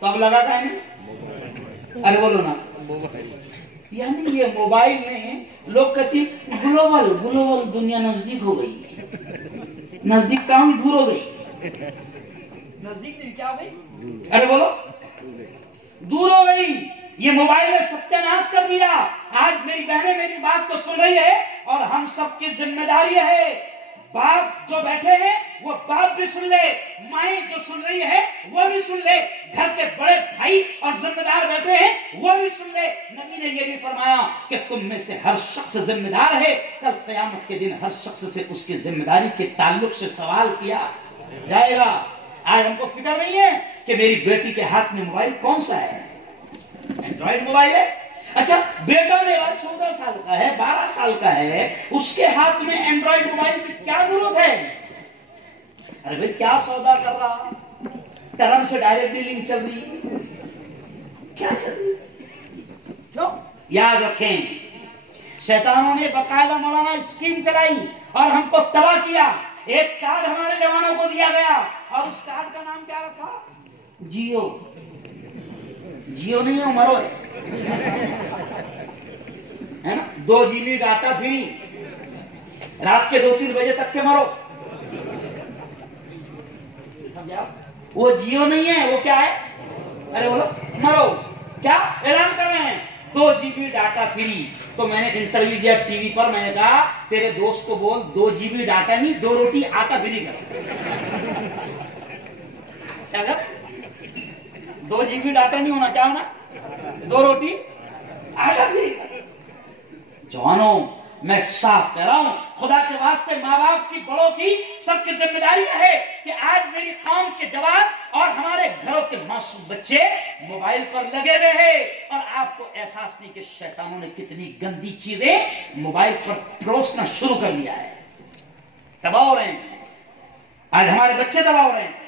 تو اب لگا کہیں نہیں؟ ارے بولو نا، یعنی یہ موبائل نے لوگ کہتے ہیں گلوبل دنیا نزدیک ہو گئی، نزدیک کہاں ہوئی، دور ہو گئی، نزدیک نہیں کیا ہو گئی، ارے بولو دور ہو گئی۔ یہ موبائل نے ستیہ ناش کر دیا۔ آج میری بہنیں میری بات کو سن رہی ہے اور ہم سب کی ذمہ داری ہے، باپ جو بیٹھے ہیں وہ باپ بھی سن لے، مائیں جو سن رہی ہے وہ بھی سن لے، گھر کے بڑے بھائی اور ذمہ دار بیٹھے ہیں وہ بھی سن لے۔ نبی نے یہ بھی فرمایا کہ تم میں سے ہر شخص ذمہ دار ہے، کل قیامت کے دن ہر شخص سے اس کی ذمہ داری کے تعلق سے سوال کیا جائے گا۔ آج ہم کو فکر نہیں ہے کہ میری بیٹی کے ہاتھ میں موبائل کون سا ہے، اینڈرائیڈ موبائل ہے۔ اچھا بیٹا میرا 14 سال کا ہے، 12 سال کا ہے، اس کے ہاتھ میں اینڈرائیڈ موبائل کی کیا ضرورت ہے؟ ارے بھائی کیا سودا کر رہا، ٹرم سے ڈائریکٹ ڈیلنگ چل رہی، کیا چل رہی؟ کیوں؟ یاد رکھیں شیطانوں نے باقاعدہ مولانا اسکیم چلائی اور ہم کو تباہ کیا۔ ایک کارڈ ہمارے جوانوں کو دیا گیا اور اس کارڈ کا نام کیا رکھا؟ جیو۔ جیو نہیں ہے، مرو ہے نا، 2 GB ڈاٹا فری، رات کے 2-3 بجے تک کے مرو۔ وہ جیو نہیں ہے، وہ کیا ہے؟ ارے بولو مرو۔ کیا اعلان کر رہے ہیں؟ 2 GB ڈاٹا فری۔ تو میں نے انٹرویو دیا ٹی وی پر، میں نے کہا تیرے دوست کو بول 2 GB ڈاٹا نہیں 2 روٹی آٹا فری کر۔ کیا کر؟ 2 GB ڈاٹا نہیں ہونا، کیا ہونا؟ 2 روٹی آٹا فری کر۔ جوانوں میں صاف کہہ رہا ہوں، خدا کے واسطے ماں باپ کی، بڑوں کی، سب کی ذمہ داری ہے کہ آج میری قوم کے جوان اور ہمارے گھروں کے معصوم بچے موبائل پر لگے ہوئے ہیں اور آپ کو احساس نہیں کہ شیطانوں نے کتنی گندی چیزیں موبائل پر پروسنا شروع کر دیا ہے۔ تباہ ہو رہے ہیں آج ہمارے بچے، تباہ ہو رہے ہیں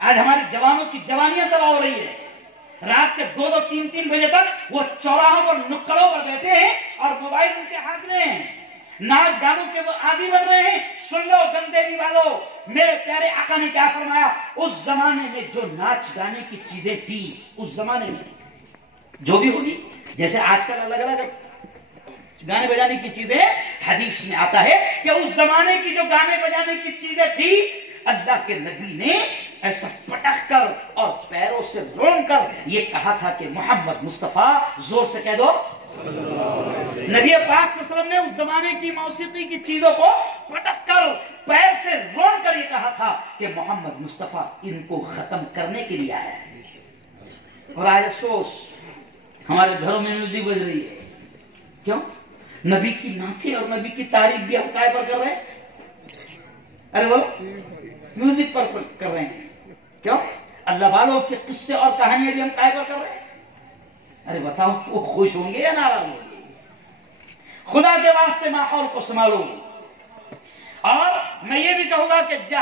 آج ہمارے جوانوں کی جوانیاں تباہ ہو رہی ہے۔ رات کے 2-3 بجے تک وہ چوراہوں پر، نکڑوں پر بیٹھے ہیں اور موبائل ان کے ہاتھ میں ہیں، ناچ گانوں کے وہ عادی بن رہے ہیں۔ سن لو گندے بھی والو، میرے پیارے آقا نے کیا فرمایا؟ اس زمانے میں جو ناچ گانے کی چیزیں تھی، اس زمانے میں جو بھی ہوگی، جیسے آج کل الگ الگ گانے بجانے کی چیزیں، حدیث میں آتا ہے کہ اس زمانے کی جو گانے بجانے کی چیزیں تھی، اللہ کے نبی نے ایسا پٹک کر اور پیروں سے رون کر یہ کہا تھا کہ محمد مصطفیٰ، زور سے کہہ دو، نبی پاک صلی اللہ علیہ وسلم نے اس زمانے کی موسیقی کی چیزوں کو پٹک کر، پیر سے رون کر یہ کہا تھا کہ محمد مصطفیٰ ان کو ختم کرنے کے لیے آیا ہے۔ اور آج افسوس ہمارے گھروں میں میوزک بج رہی ہے، کیوں؟ نبی کی نعتیں اور نبی کی تعریف بھی ہم کائے پر کر رہے ہیں؟ ارے بولو میوزک پر کر رہے ہیں، کیوں؟ اللہ والوں کے قصے اور کہانیاں بھی ہم کائے پر کر رہے ہیں۔ ارے بتاؤ وہ خوش ہوں گے یا ناراض ہوں گے؟ خدا کے واسطے ماحول کو سنبھالو۔ اور میں یہ بھی کہوں گا کہ